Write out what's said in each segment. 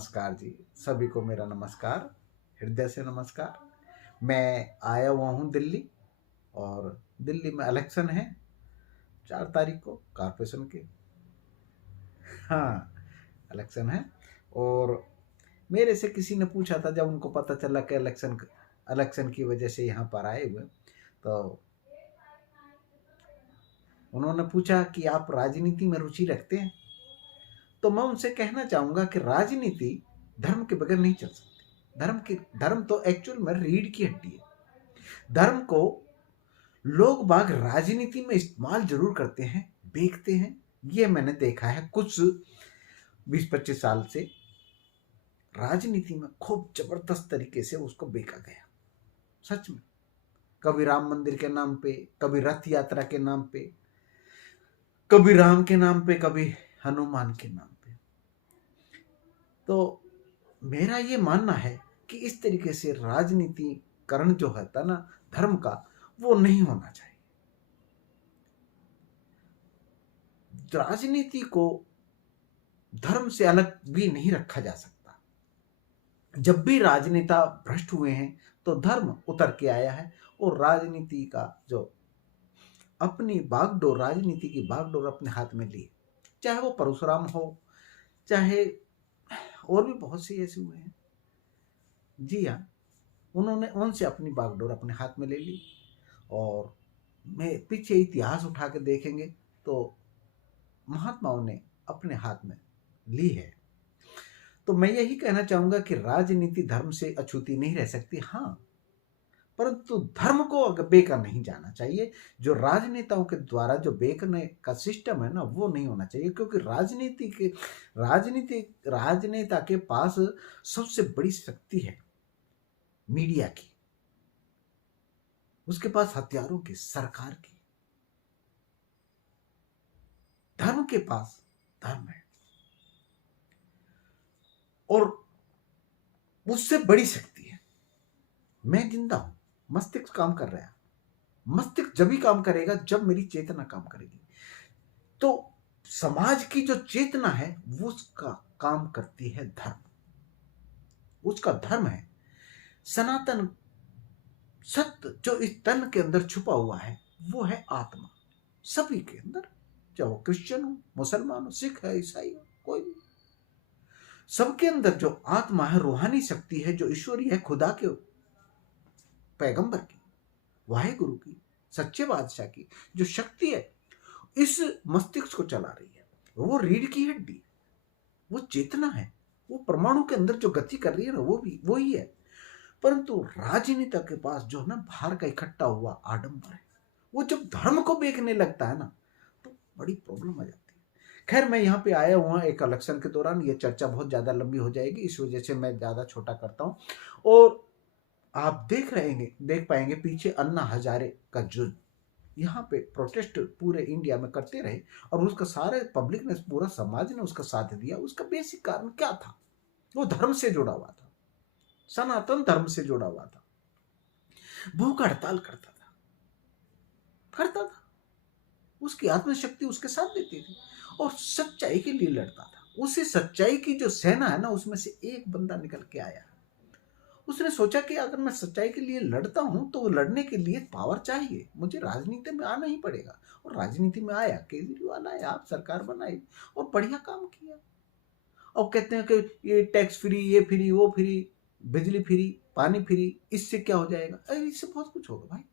नमस्कार जी। सभी को मेरा नमस्कार, हृदय से नमस्कार। मैं आया हुआ हूँ दिल्ली, और दिल्ली में इलेक्शन है 4 तारीख को कॉर्पोरेशन के। हाँ, इलेक्शन है। और मेरे से किसी ने पूछा था, जब उनको पता चला कि इलेक्शन की वजह से यहाँ पर आए हुए, तो उन्होंने पूछा कि आप राजनीति में रुचि रखते हैं। तो मैं उनसे कहना चाहूँगा कि राजनीति धर्म के बगैर नहीं चल सकती। धर्म तो एक्चुअल में रीढ़ की हड्डी है। धर्म को लोग बाग राजनीति में इस्तेमाल जरूर करते हैं, बेचते हैं। ये मैंने देखा है कुछ 20-25 साल से राजनीति में खूब जबरदस्त तरीके से उसको बेचा गया। सच में, कभी राम मंदिर के नाम पे, कभी रथ यात्रा के नाम पे, कभी राम के नाम पे, कभी हनुमान के नाम पे। तो मेरा ये मानना है कि इस तरीके से राजनीतिकरण जो होता ना धर्म का, वो नहीं होना चाहिए। राजनीति को धर्म से अलग भी नहीं रखा जा सकता। जब भी राजनेता भ्रष्ट हुए हैं तो धर्म उतर के आया है, और राजनीति का जो अपनी बागडोर, राजनीति की बागडोर अपने हाथ में ली, चाहे वो परशुराम हो, चाहे और भी बहुत से ऐसे हुए हैं। जी हाँ, उन्होंने उनसे अपनी बागडोर अपने हाथ में ले ली। और मैं पीछे इतिहास उठा के देखेंगे तो महात्माओं ने अपने हाथ में ली है। तो मैं यही कहना चाहूंगा कि राजनीति धर्म से अछूती नहीं रह सकती, हाँ, परंतु धर्म को बेका नहीं जाना चाहिए। जो राजनेताओं के द्वारा जो बेकने का सिस्टम है ना, वो नहीं होना चाहिए। क्योंकि राजनेता के पास सबसे बड़ी शक्ति है मीडिया की, उसके पास हथियारों की, सरकार की। धर्म के पास धर्म है, और उससे बड़ी शक्ति है। मैं जिंदा हूं, मस्तिष्क काम कर रहा है। मस्तिष्क जब भी काम करेगा जब मेरी चेतना काम करेगी। तो समाज की जो चेतना है वो उसका काम करती है धर्म। उसका धर्म है सनातन सत्य, जो इस तन के अंदर छुपा हुआ है वो है आत्मा। सभी के अंदर, चाहे वो क्रिश्चियन हो, मुसलमान हो, सिख है, ईसाई हो, कोई भी, सबके अंदर जो आत्मा है, रूहानी शक्ति है, जो ईश्वरीय है, खुदा के, पैगंबर की, वाहेगुरु की, सच्चे बादशाह की जो शक्ति है, इस मस्तिष्क को चला रही है। वो रीढ़ की हड्डी, वो चेतना है, वो परमाणु के अंदर जो गति कर रही है ना, वो भी वही है। परंतु राजनीति के पास जो है ना, बाहर का इकट्ठा हुआ आडंबर है। वो जब धर्म को बेचने लगता है ना, तो बड़ी प्रॉब्लम आ जाती है। खैर, मैं यहाँ पे आया हुआ एक इलेक्शन के दौरान, ये चर्चा बहुत ज्यादा लंबी हो जाएगी, इस वजह से मैं ज्यादा छोटा करता हूँ। और आप देख पाएंगे पीछे अन्ना हजारे का जो यहाँ पे प्रोटेस्ट पूरे इंडिया में करते रहे, और उसका सारे पब्लिक ने, पूरा समाज ने उसका साथ दिया। उसका बेसिक कारण क्या था? वो धर्म से जुड़ा हुआ था, सनातन धर्म से जुड़ा हुआ था। भूख हड़ताल करता था, उसकी आत्मशक्ति उसके साथ देती थी, और सच्चाई के लिए लड़ता था। उसी सच्चाई की जो सेना है ना, उसमें से एक बंदा निकल के आया। उसने सोचा कि अगर मैं सच्चाई के लिए लड़ता हूं तो लड़ने के लिए पावर चाहिए, मुझे राजनीति में आना ही पड़ेगा। और राजनीति में आया, केजरीवाल आया, आप सरकार बनाई और बढ़िया काम किया। और कहते हैं कि ये टैक्स फ्री, ये फ्री, वो फ्री, बिजली फ्री, पानी फ्री, इससे क्या हो जाएगा? अरे इससे बहुत कुछ होगा भाई,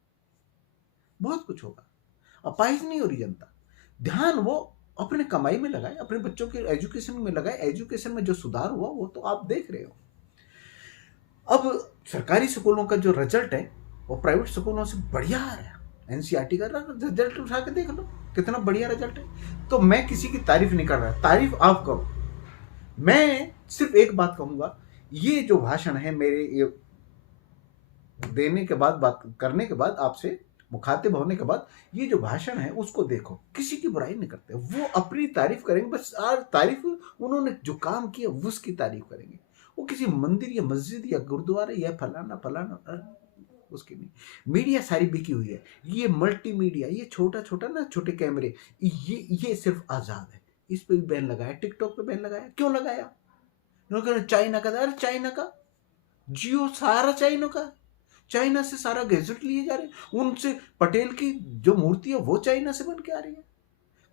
बहुत कुछ होगा। अपाहिज नहीं हो रही जनता। ध्यान वो अपने कमाई में लगाए, अपने बच्चों के एजुकेशन में लगाए। एजुकेशन में जो सुधार हुआ वो तो आप देख रहे हो। अब सरकारी स्कूलों का जो रिजल्ट है वो प्राइवेट स्कूलों से बढ़िया आ रहा है। एनसीईआरटी का रिजल्ट उठा के देख लो, कितना बढ़िया रिजल्ट है। तो मैं किसी की तारीफ नहीं कर रहा, तारीफ आप करो। मैं सिर्फ एक बात कहूंगा, ये जो भाषण है मेरे, ये देने के बाद, बात करने के बाद, आपसे मुखातिब होने के बाद, ये जो भाषण है उसको देखो। किसी की बुराई नहीं करते, वो अपनी तारीफ करेंगे बस। तारीफ, उन्होंने जो काम किया उसकी तारीफ करेंगे। वो किसी मंदिर या मस्जिद या गुरुद्वारे या फलाना फलाना उसकी नहीं। मीडिया सारी बिकी हुई है। ये मल्टी मीडिया, ये छोटा छोटा ना, छोटे कैमरे, ये सिर्फ आजाद है। इस पे भी बैन लगाया, टिकटॉक पे बैन लगाया। क्यों लगाया? चाइना का, अरे चाइना का जियो सारा चाइना का, चाइना से सारा गैजेट लिए जा रहे हैं, उनसे पटेल की जो मूर्ति है वो चाइना से बन के आ रही है।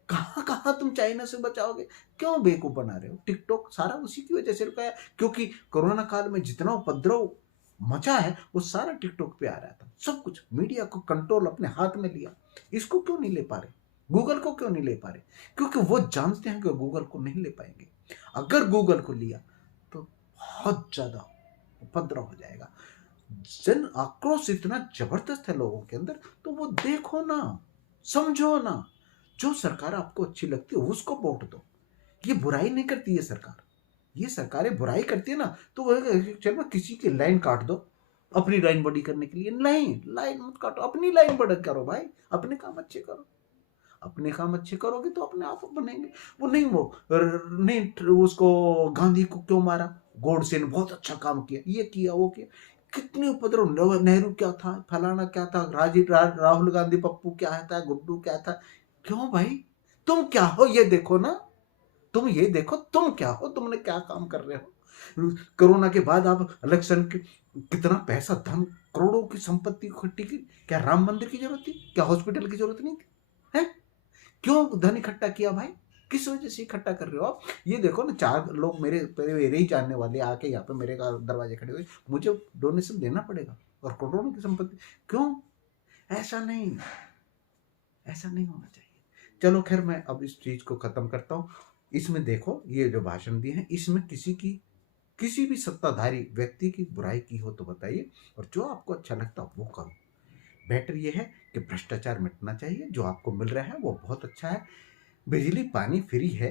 कहाँ कहाँ तुम चाइना से बचाओगे? क्यों बेवकूफ बना रहे हो? टिकटॉक सारा उसी की वजह से रुका है, क्योंकि कोरोना काल में जितना उपद्रव मचा है वो सारा टिकटॉक पे आ रहा था। सब कुछ मीडिया को कंट्रोल अपने हाथ में लिया। इसको क्यों नहीं ले पा रहे? गूगल को क्यों नहीं ले पा रहे? क्योंकि वो जानते हैं कि गूगल को नहीं ले पाएंगे। अगर गूगल को लिया तो बहुत ज्यादा उपद्रव हो जाएगा। जन आक्रोश इतना जबरदस्त है लोगों के अंदर, तो वो देखो ना, समझो ना। जो सरकार आपको अच्छी लगती है उसको वोट दो। ये बुराई नहीं करती है सरकार, ये सरकारें बुराई करती है ना तो वो चलो किसी की लाइन काट दो अपनी लाइन बड़ी करने के लिए। नहीं, लाइन मत काटो, अपनी लाइन बड़ी करो भाई, अपने काम अच्छे करो। अपने काम अच्छे करोगे तो अपने आप बनेंगे। वो नहीं, वो नहीं, उसको गांधी को क्यों मारा? गोडसे ने बहुत अच्छा काम किया, ये किया वो किया, कितने उपद्रव। नेहरू क्या था, फलाना क्या था, राहुल गांधी पप्पू क्या था, गुड्डू क्या था। क्यों भाई? तुम क्या हो ये देखो ना, तुम ये देखो तुम क्या हो, तुमने क्या काम कर रहे हो। कोरोना के बाद आप इलेक्शन के कितना पैसा, धन, करोड़ों की संपत्ति इकट्ठी की। क्या राम मंदिर की जरूरत थी? क्या हॉस्पिटल की जरूरत नहीं थी? है? क्यों धन इकट्ठा किया भाई? किस वजह से इकट्ठा कर रहे हो आप? ये देखो ना, 4 लोग मेरे ही जानने वाले आके यहाँ पे मेरे दरवाजे खड़े हुए, मुझे डोनेशन देना पड़ेगा और करोड़ों की संपत्ति। क्यों? ऐसा नहीं, ऐसा नहीं होना चाहिए। चलो खैर, मैं अब इस चीज को खत्म करता हूँ। इसमें देखो, ये जो भाषण दिए हैं इसमें किसी भी सत्ताधारी व्यक्ति की बुराई की हो तो बताइए, और जो आपको अच्छा लगता है वो करो। बेटर ये है कि भ्रष्टाचार मिटना चाहिए। जो आपको मिल रहा है वो बहुत अच्छा है। बिजली पानी फ्री है,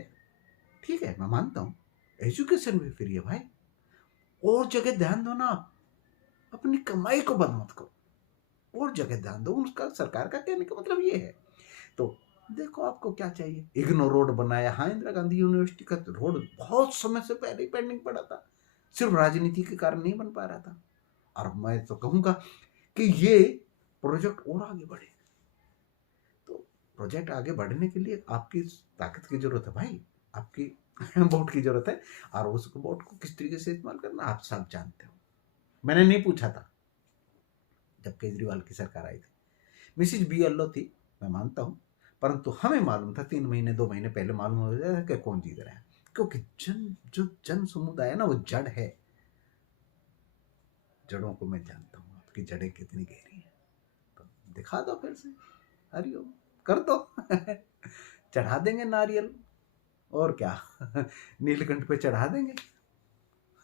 ठीक है, मैं मानता हूँ। एजुकेशन भी फ्री है भाई। और जगह ध्यान दो ना आप, अपनी कमाई को बंद मत करो, और जगह ध्यान दो। उसका सरकार का कहने का मतलब ये है। तो देखो आपको क्या चाहिए। इग्नो रोड बनाया, हाँ, इंदिरा गांधी यूनिवर्सिटी का रोड बहुत समय से पहले पेंडिंग पड़ा था, सिर्फ राजनीति के कारण नहीं बन पा रहा था। और मैं तो कहूंगा कि ये प्रोजेक्ट और आगे बढ़े। तो प्रोजेक्ट आगे बढ़ने के लिए आपकी ताकत की जरूरत है भाई, आपकी वोट की जरूरत है। और उस वोट को किस तरीके से इस्तेमाल करना आप सब जानते हो। मैंने नहीं पूछा था जब केजरीवाल की सरकार आई थी, मिसिज BLO थी, मैं मानता हूं, परंतु हमें मालूम था 3 महीने 2 महीने पहले मालूम हो जाता है कि कौन जीत रहा है। क्योंकि जो जन समुदाय है ना, वो जड़ है। जड़ों को मैं जानता हूँ, आपकी जड़ें कितनी गहरी हैं। तो दिखा दो फिर से, हरिओम कर दो चढ़ा देंगे नारियल, और क्या नीलकंठ पे चढ़ा देंगे,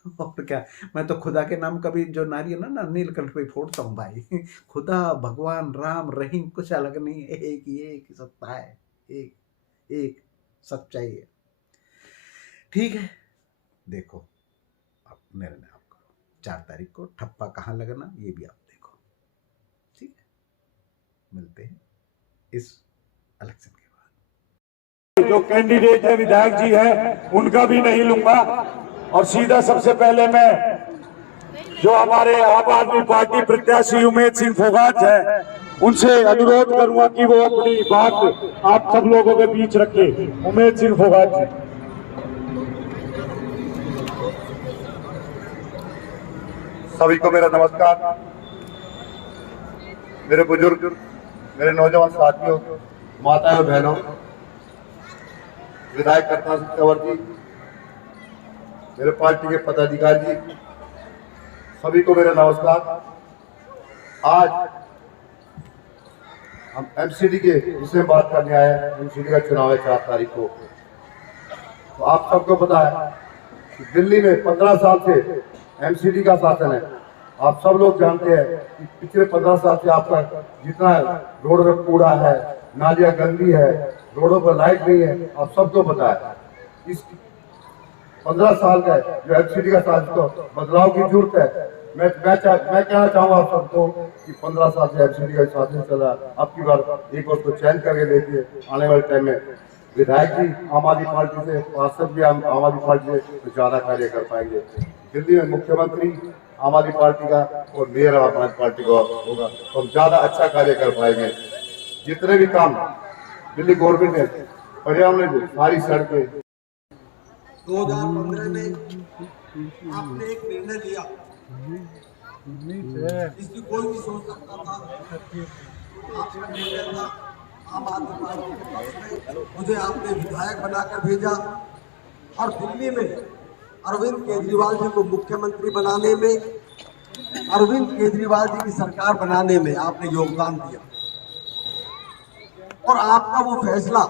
और क्या। मैं तो खुदा के नाम का भी जो नारियल है ना, नीलकंठ पे फोड़ता हूँ भाई। खुदा, भगवान, राम, रहीम कुछ अलग नहीं है, एक ही सत्ता है, एक सच्चाई है। ठीक है, देखो आप निर्णय आप करो। 4 तारीख को ठप्पा कहाँ लगना ये भी आप देखो, ठीक है। मिलते हैं इस इलेक्शन के बाद। जो कैंडिडेट है विधायक जी हैं उनका भी नहीं लूंगा, और सीधा सबसे पहले मैं जो हमारे आम आदमी पार्टी प्रत्याशी उमेद सिंह फोगाट है उनसे अनुरोध करूंगा कि वो अपनी बात आप सब लोगों के बीच रखे। उमेद सिंह फोगाट जी। सभी को मेरा नमस्कार। मेरे बुजुर्ग, मेरे नौजवान साथियों, माताएं और बहनों, विधायक करतार सिंह तंवर जी, मेरे पार्टी के पदाधिकारी जी, सभी को मेरा नमस्कार। आज हम MCD के विषय में बात करने आए हैं। MCD का चुनाव है 4 तारीख को। तो आप सबको पता है कि दिल्ली में 15 साल से MCD का शासन है। आप सब लोग जानते हैं कि पिछले 15 साल से आपका जितना रोड में कूड़ा है, नालियां गंदी है, रोडों पर लाइट नहीं है, आप सबको पता है। इस 15 साल का जो MCD का शासन को बदलाव की जरूरत है। मैं कहना चाहूंगा आप सबको कि 15 साल से MCD का शासन चल रहा है। अब की बार एक और को चयन करके देखिए, आने वाले टाइम में विधायक भी आम आदमी पार्टी से, पार्षद भी आम आदमी पार्टी से ज्यादा कार्य कर पाएंगे। दिल्ली में मुख्यमंत्री आम आदमी पार्टी का और मेयर आम आदमी पार्टी का होगा तो हम ज्यादा अच्छा कार्य कर पाएंगे। जितने भी काम दिल्ली गवर्नमेंट ने पर्यावरण में सारी सड़कें 2015 में आपने एक निर्णय लिया जिसकी कोई नहीं सोच सकता था। आपका निर्णय था आम आदमी पार्टी के पक्ष में, मुझे आपने विधायक बनाकर भेजा और दिल्ली में अरविंद केजरीवाल जी को मुख्यमंत्री बनाने में, अरविंद केजरीवाल जी की सरकार बनाने में आपने योगदान दिया। और आपका वो फैसला,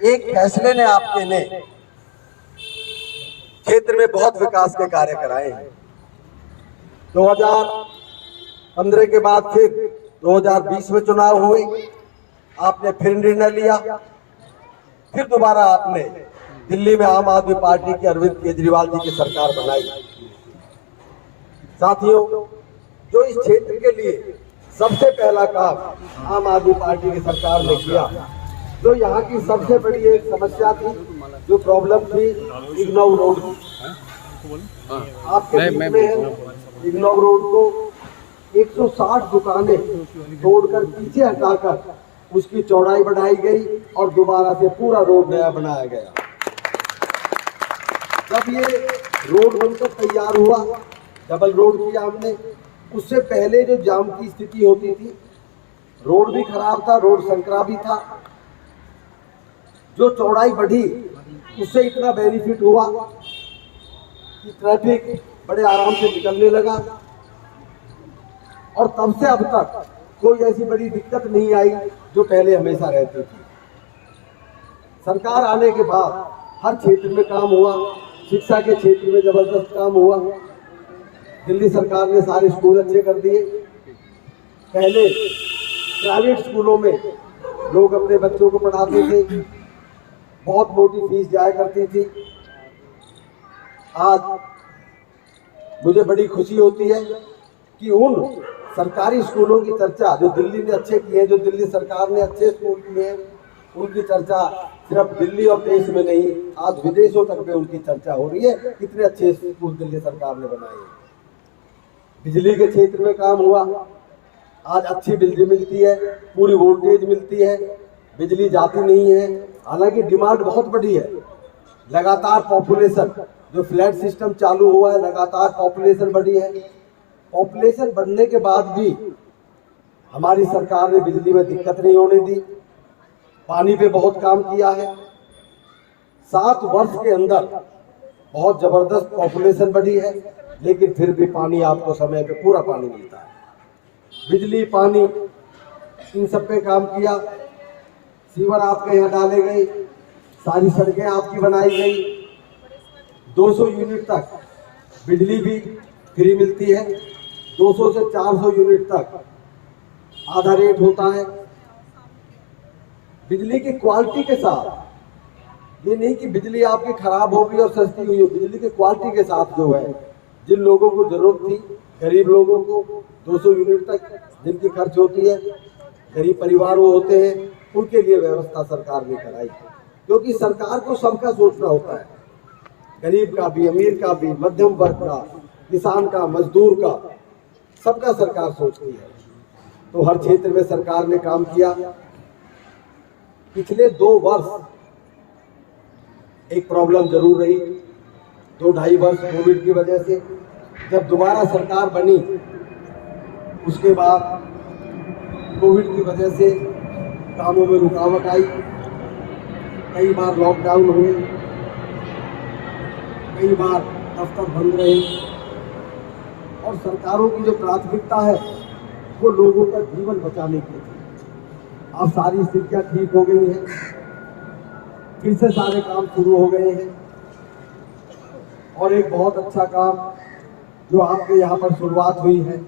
एक फैसले ने आपके ने क्षेत्र में बहुत विकास के कार्य कराए हैं। 2015 के बाद फिर 2020 में चुनाव हुए, आपने फिर निर्णय लिया, फिर दोबारा आपने दिल्ली में आम आदमी पार्टी की अरविंद केजरीवाल जी की सरकार बनाई। साथियों, जो इस क्षेत्र के लिए सबसे पहला काम आम आदमी पार्टी की सरकार ने किया, जो यहाँ की सबसे बड़ी एक समस्या थी, जो प्रॉब्लम थी, इग्नोर रोड। आपके बीच में है, इग्नोर रोड को 160 दुकानें तोड़कर पीछे हटाकर उसकी चौड़ाई बढ़ाई गई और दोबारा से पूरा रोड नया बनाया गया। जब ये रोड बनकर तैयार हुआ, डबल रोड किया हमने, उससे पहले जो जाम की स्थिति होती थी, रोड भी खराब था, रोड संकरा भी था। जो चौड़ाई बढ़ी उससे इतना बेनिफिट हुआ कि ट्रैफिक बड़े आराम से निकलने लगा और तब से अब तक कोई ऐसी बड़ी दिक्कत नहीं आई जो पहले हमेशा रहती थी। सरकार आने के बाद हर क्षेत्र में काम हुआ, शिक्षा के क्षेत्र में जबरदस्त काम हुआ। दिल्ली सरकार ने सारे स्कूल अच्छे कर दिए। पहले प्राइवेट स्कूलों में लोग अपने बच्चों को पढ़ाते थे, बहुत मोटी फीस जाया करती थी। आज मुझे बड़ी खुशी होती है कि उन सरकारी स्कूलों की चर्चा जो दिल्ली ने अच्छे किए हैं, जो दिल्ली सरकार ने अच्छे स्कूल किए हैं, उनकी चर्चा सिर्फ दिल्ली और देश में नहीं, आज विदेशों तक में उनकी चर्चा हो रही है। कितने अच्छे स्कूल दिल्ली सरकार ने बनाए हैं। बिजली के क्षेत्र में काम हुआ, आज अच्छी बिजली मिलती है, पूरी वोल्टेज मिलती है, बिजली जाती नहीं है। हालांकि डिमांड बहुत बड़ी है, लगातार पॉपुलेशन, जो फ्लैट सिस्टम चालू हुआ है, लगातार पॉपुलेशन बढ़ी है। पॉपुलेशन बढ़ने के बाद भी हमारी सरकार ने बिजली में दिक्कत नहीं होने दी। पानी पे बहुत काम किया है। 7 वर्ष के अंदर बहुत जबरदस्त पॉपुलेशन बढ़ी है, लेकिन फिर भी पानी आपको समय पे पूरा पानी मिलता है। बिजली, पानी, इन सब पे काम किया। सीवर आपके यहाँ डाले गए, सारी सड़कें आपकी बनाई गई। 200 यूनिट तक बिजली भी फ्री मिलती है, 200 से 400 यूनिट तक आधा रेट होता है। बिजली की क्वालिटी के साथ, ये नहीं कि बिजली आपकी खराब होगी और सस्ती हुई हो, बिजली की क्वालिटी के साथ जो है, जिन लोगों को जरूरत थी, गरीब लोगों को 200 यूनिट तक जिनकी खर्च होती है, गरीब परिवार वो होते हैं, उनके लिए व्यवस्था सरकार ने कराई। क्योंकि सरकार को सबका सोचना होता है, गरीब का भी, अमीर का भी, मध्यम वर्ग का, किसान का, मजदूर का, सबका सरकार सोचती है। तो हर क्षेत्र में सरकार ने काम किया। पिछले 2 वर्ष एक प्रॉब्लम जरूर रही, 2-2.5 वर्ष कोविड की वजह से। जब दोबारा सरकार बनी, उसके बाद कोविड की वजह से कामों में रुकावट आई, कई बार लॉकडाउन हुए, कई बार दफ्तर बंद रहे। और सरकारों की जो प्राथमिकता है वो लोगों का जीवन बचाने की थी। अब सारी स्थितियां ठीक हो गई हैं, फिर से सारे काम शुरू हो गए हैं। और एक बहुत अच्छा काम जो आपके यहाँ पर शुरुआत हुई है,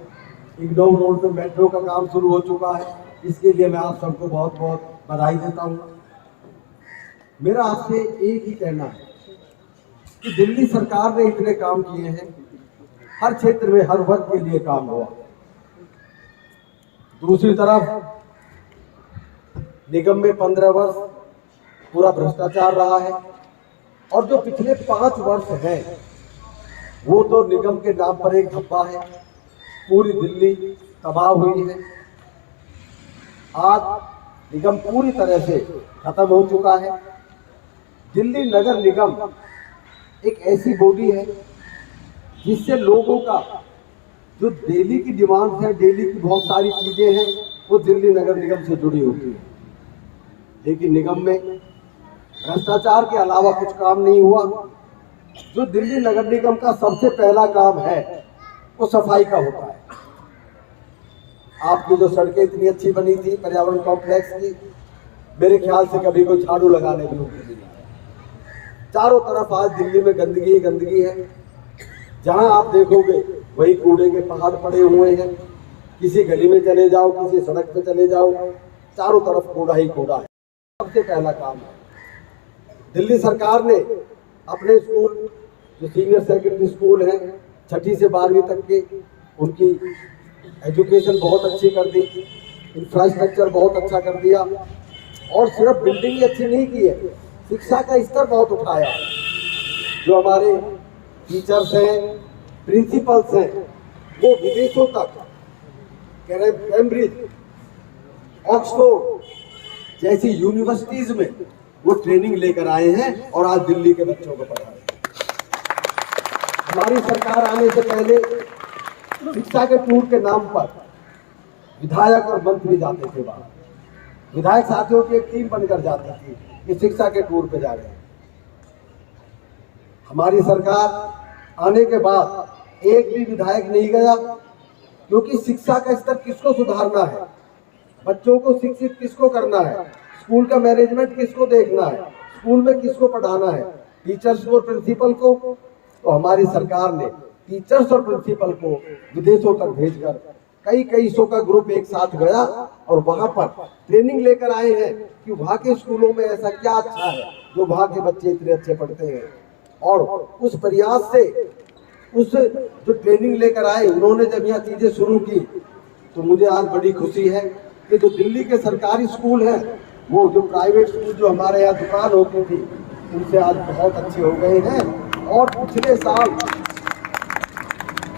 इग्नोर रोड पे मेट्रो का काम शुरू हो चुका है। इसके लिए मैं आप सबको बहुत बहुत बधाई देता हूँ। मेरा आपसे एक ही कहना है कि दिल्ली सरकार ने इतने काम किए हैं, हर क्षेत्र में हर वर्ग के लिए काम हुआ। दूसरी तरफ निगम में 15 वर्ष पूरा भ्रष्टाचार रहा है, और जो पिछले 5 वर्ष हैं वो तो निगम के नाम पर एक धब्बा है। पूरी दिल्ली तबाह हुई है। आज निगम पूरी तरह से खत्म हो चुका है। दिल्ली नगर निगम एक ऐसी बॉडी है जिससे लोगों का जो डेली की डिमांड्स है, डेली की बहुत सारी चीजें हैं, वो दिल्ली नगर निगम से जुड़ी होती है। लेकिन निगम में भ्रष्टाचार के अलावा कुछ काम नहीं हुआ। जो दिल्ली नगर निगम का सबसे पहला काम है वो सफाई का होता है। आपकी जो सड़कें इतनी अच्छी बनी थी पर्यावरण कॉम्प्लेक्स की, मेरे ख्याल से कभी कोई झाड़ू लगाने भी नहीं आया। चारों तरफ आज दिल्ली में गंदगी ही गंदगी है। जहां आप देखोगे वही कूड़े के पहाड़ पड़े हुए हैं। किसी गली में चले जाओ, किसी सड़क पे चले जाओ, चारों तरफ कूड़ा ही कूड़ा है। सबसे पहला काम है। दिल्ली सरकार ने अपने स्कूल जो सीनियर सेकेंडरी स्कूल हैं 6ठी से 12वीं तक के, उनकी एजुकेशन बहुत अच्छी कर दी, इंफ्रास्ट्रक्चर बहुत अच्छा कर दिया। और सिर्फ बिल्डिंग ही अच्छी नहीं की है, शिक्षा का स्तर बहुत उठाया। जो हमारे टीचर्स हैं, प्रिंसिपल्स हैं, वो विदेशों तक, कैम्ब्रिज, ऑक्सफोर्ड जैसी यूनिवर्सिटीज में वो ट्रेनिंग लेकर आए हैं और आज दिल्ली के बच्चों को पढ़ा रहे हैं। हमारी सरकार आने से पहले शिक्षा के टूर के नाम पर विधायक और मंत्री जाते थे बाहर। विधायक साथियों की एक टीम बनकर जाती थी कि शिक्षा के टूर पे जा रहे हैं। हमारी सरकार आने के बाद एक भी विधायक नहीं गया, क्योंकि शिक्षा का स्तर किसको सुधारना है, बच्चों को शिक्षित किसको करना है, स्कूल का मैनेजमेंट किसको देखना है, स्कूल में किसको पढ़ाना है, टीचर्स और प्रिंसिपल को। तो हमारी सरकार ने टीचर्स और प्रिंसिपल को विदेशों तक भेजकर कई सौ का ग्रुप एक साथ गया और वहां पर ट्रेनिंग लेकर आए हैं कि वहां के स्कूलों में ऐसा क्या अच्छा है जो वहां के बच्चे इतने अच्छे पढ़ते हैं। और उस प्रयास से उस जो ट्रेनिंग लेकर आए, उन्होंने जब यहाँ चीजें शुरू की तो मुझे आज बड़ी खुशी है कि जो दिल्ली के सरकारी स्कूल हैं, वो जो प्राइवेट स्कूल जो हमारे यहाँ दुकान होती थी, उनसे आज बहुत अच्छे हो गए हैं। और पिछले साल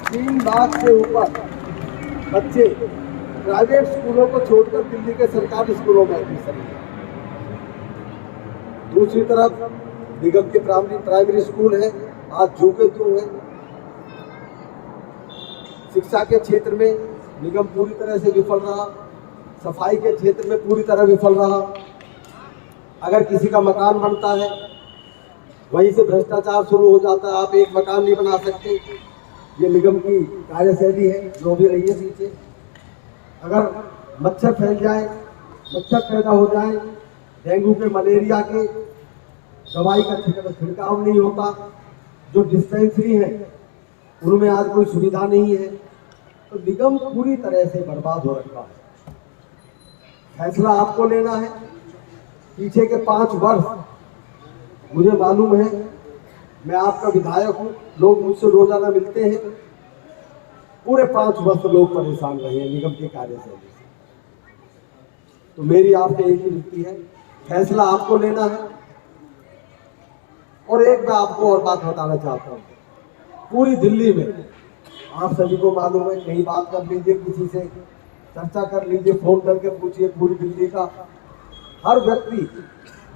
3 लाख से ऊपर बच्चे प्राइवेट स्कूलों को छोड़कर दिल्ली के सरकारी स्कूलों में एडमिशन लिया। दूसरी तरफ निगम के प्राइमरी स्कूल हैं, आज झुके क्यों हैं। शिक्षा के क्षेत्र में निगम पूरी तरह से विफल रहा, सफाई के क्षेत्र में पूरी तरह विफल रहा। अगर किसी का मकान बनता है वहीं से भ्रष्टाचार शुरू हो जाता है, आप एक मकान नहीं बना सकते। ये निगम की कार्यशैली है, जो भी रही है पीछे। अगर मच्छर फैल जाए, मच्छर पैदा हो जाए, डेंगू के, मलेरिया के, दवाई का छिड़काव नहीं होता। जो डिस्पेंसरी है उनमें आज कोई सुविधा नहीं है। तो निगम पूरी तरह से बर्बाद हो रखा है। फैसला आपको लेना है। पीछे के 5 वर्ष मुझे मालूम है, मैं आपका विधायक हूँ, लोग मुझसे रोजाना मिलते हैं। पूरे 5 वर्ष लोग परेशान रहे हैं निगम के कार्यशैली से। तो मेरी आपसे एक ही विनती है, फैसला आपको लेना है। और एक मैं आपको और बात बताना चाहता हूँ, पूरी दिल्ली में आप सभी को मालूम है, कहीं बात कर लीजिए, किसी से चर्चा कर लीजिए, फोन करके पूछिए, पूरी दिल्ली का हर व्यक्ति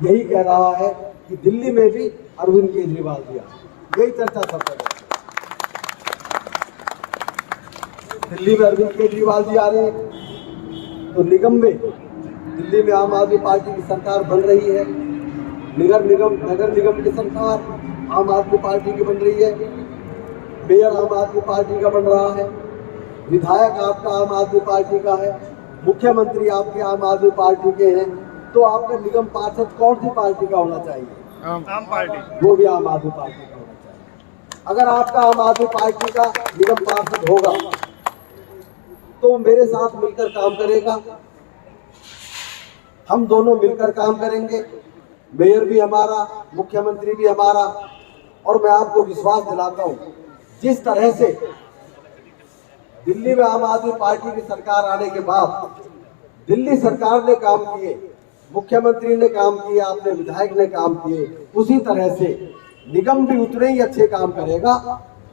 यही कह रहा है कि दिल्ली में भी अरविंद केजरीवाल जी आ, यही चर्चा सब कर रहे हैं। दिल्ली में अरविंद केजरीवाल जी आ रहे हैं, तो निगम में दिल्ली में आम आदमी पार्टी की सरकार बन रही है। नगर निगम की सरकार आम आदमी पार्टी की बन रही है। मेयर आम आदमी पार्टी का बन रहा है। विधायक आपका आम आदमी पार्टी का है। मुख्यमंत्री आपके आम आदमी पार्टी के हैं। तो आपका निगम पार्षद कौन सी पार्टी का होना चाहिए? आम पार्टी। वो भी आम आदमी पार्टी का होना चाहिए। अगर आपका आम आदमी पार्टी का निगम पार्षद होगा तो मेरे साथ मिलकर काम करेगा, हम दोनों मिलकर काम करेंगे। मेयर भी हमारा, मुख्यमंत्री भी हमारा। और मैं आपको विश्वास दिलाता हूं, जिस तरह से दिल्ली में आम आदमी पार्टी की सरकार आने के बाद दिल्ली सरकार ने काम किए, मुख्यमंत्री ने काम किए, आपने विधायक ने काम किए, उसी तरह से निगम भी उतने ही अच्छे काम करेगा।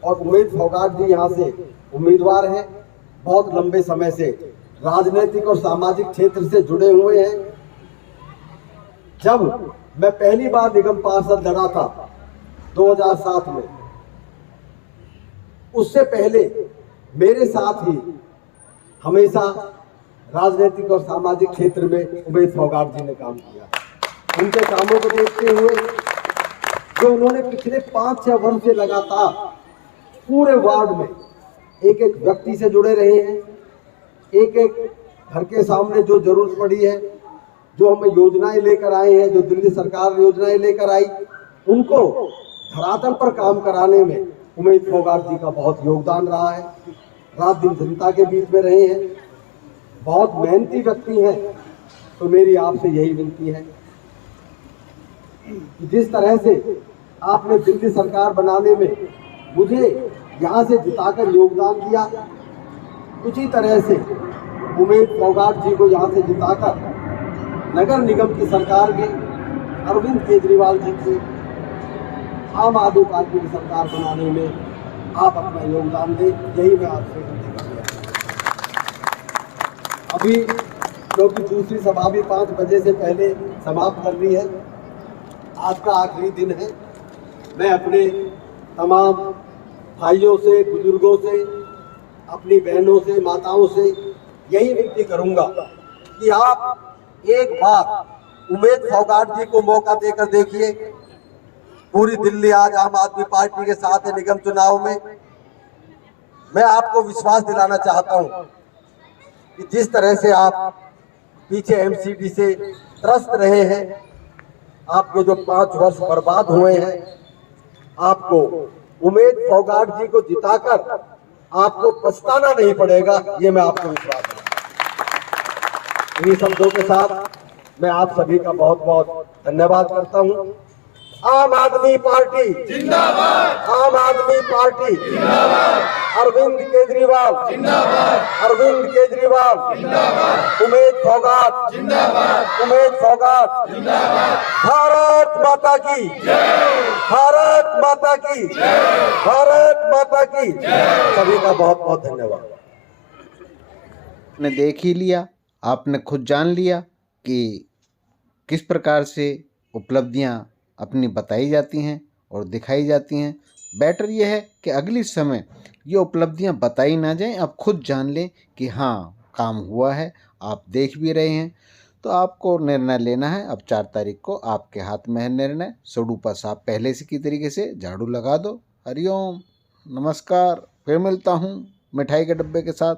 और उमेश फोगाट जी यहाँ से उम्मीदवार हैं, बहुत लंबे समय से राजनीतिक और सामाजिक क्षेत्र से जुड़े हुए हैं। जब मैं पहली बार निगम पार्षद लड़ा था 2007 में। उससे पहले मेरे साथ ही हमेशा राजनीतिक और सामाजिक क्षेत्र में उमेश फोगाट जी ने काम किया। उनके कामों को देखते हुए जो उन्होंने पिछले 5-6 वर्ष से लगातार पूरे वार्ड में एक एक व्यक्ति से जुड़े रहे हैं, एक एक घर के सामने जो जरूरत पड़ी है, जो हमें योजनाएं लेकर आए हैं, जो दिल्ली सरकार योजनाएं लेकर आई, उनको धरातल पर काम कराने में उमेश फोगाट जी का बहुत योगदान रहा है। रात दिन जनता के बीच में रहे हैं, बहुत मेहनती व्यक्ति हैं। तो मेरी आपसे यही विनती है कि जिस तरह से आपने दिल्ली सरकार बनाने में मुझे यहाँ से जिताकर योगदान दिया, उसी तरह से उमेश फोगाट जी को यहाँ से जिताकर नगर निगम की सरकार भी अरविंद केजरीवाल जी की आम आदमी पार्टी की सरकार बनाने में आप अपना योगदान दें, यही मैं आपसे विनती कर रहा हूँ। अभी क्योंकि दूसरी सभा भी 5 बजे से पहले समाप्त कर रही है, आज का आखिरी दिन है, मैं अपने तमाम भाइयों से, बुजुर्गों से, अपनी बहनों से, माताओं से यही विनती करूंगा कि आप एक बार उमेश फोगाट जी को मौका देकर देखिए। पूरी दिल्ली आज आम आदमी पार्टी के साथ है निगम चुनाव में। मैं आपको विश्वास दिलाना चाहता हूं कि जिस तरह से आप पीछे एमसीडी से त्रस्त रहे हैं, आपके जो 5 वर्ष बर्बाद हुए हैं, आपको उमेश फोगाट जी को जिताकर आपको पछताना नहीं पड़ेगा, ये मैं आपको विश्वास दूंगा। इन्हीं शब्दों के साथ मैं आप सभी का बहुत बहुत धन्यवाद करता हूं। आम आदमी पार्टी जिंदाबाद, आम आदमी पार्टी जिंदाबाद, अरविंद केजरीवाल जिंदाबाद, अरविंद केजरीवाल जिंदाबाद, उमेश फोगाट जिंदाबाद, उमेश फोगाट जिंदाबाद। भारत माता की जय, भारत माता की जय, भारत माता की जय। सभी का बहुत बहुत धन्यवाद। आपने देख ही लिया, आपने खुद जान लिया कि किस प्रकार से उपलब्धियां अपनी बताई जाती हैं और दिखाई जाती हैं। बेटर यह है कि अगली समय ये उपलब्धियां बताई ना जाएं, आप खुद जान लें कि हाँ काम हुआ है, आप देख भी रहे हैं। तो आपको निर्णय लेना है। अब 4 तारीख को आपके हाथ में है निर्णय। स्वरूपा साहब पहले से की तरीके से झाड़ू लगा दो। हरिओम, नमस्कार, फिर मिलता हूँ मिठाई के डब्बे के साथ।